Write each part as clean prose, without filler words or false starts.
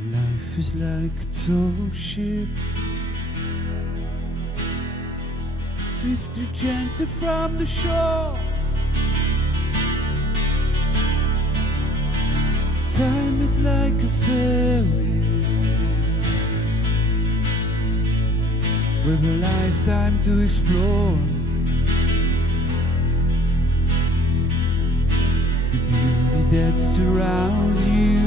Life is like a tall ship, drifting gently from the shore. Time is like a ferry with a lifetime to explore. The beauty that surrounds you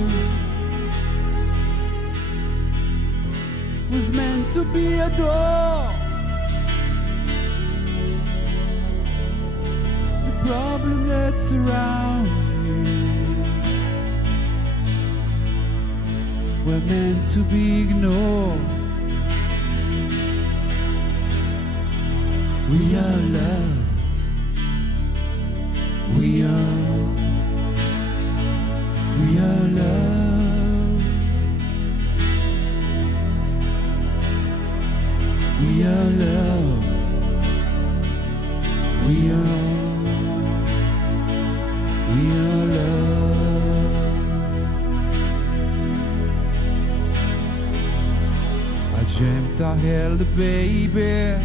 was meant to be adored. The problem that surrounds you were meant to be ignored. We are love. We are love. We are love. We are love. I dreamt I held a baby.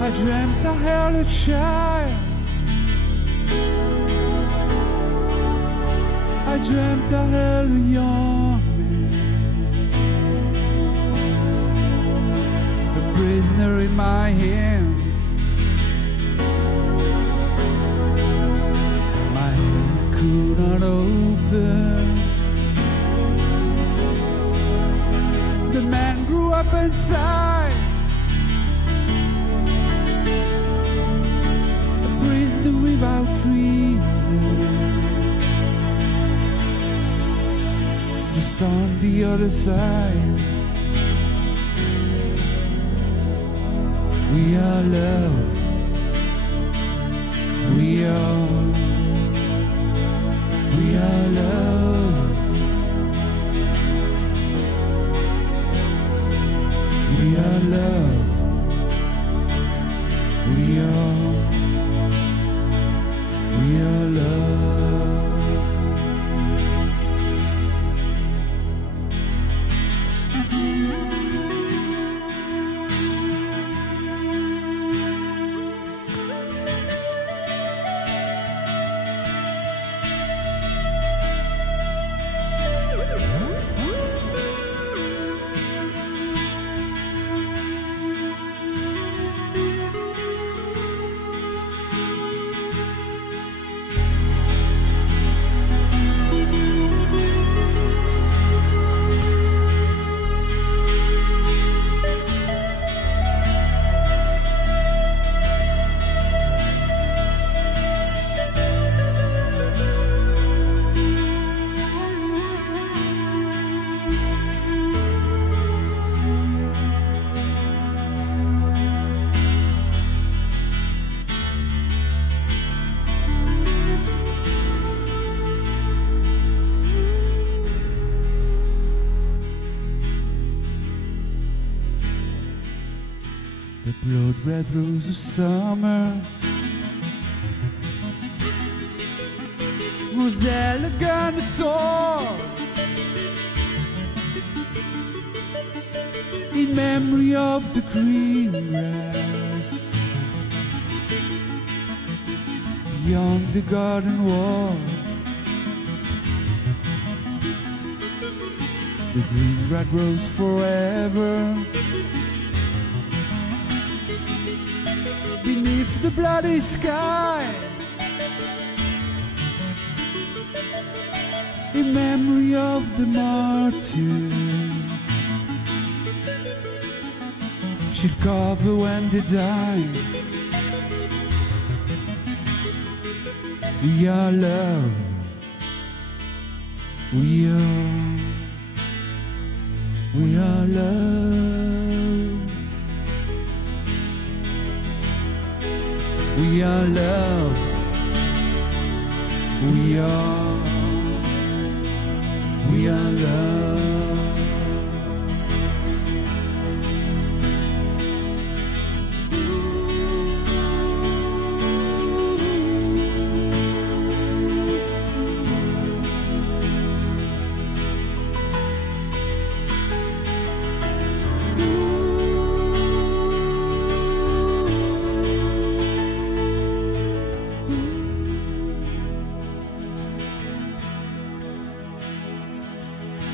I dreamt I held a child. I dreamt I held a young man, a prisoner in my hand. My hand could not open. The man grew up inside, a prisoner without reason. Just on the other side, we are love. We are love. We are love. We are love. The blood-red rose of summer was elegant and tall, in memory of the green grass beyond the garden wall. The green rag grows forever beneath the bloody sky, in memory of the martyr she'd cover when they died. We are love. We are love. We are love. We are love.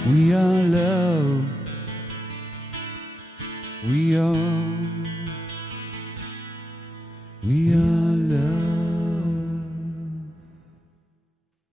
We are love. We are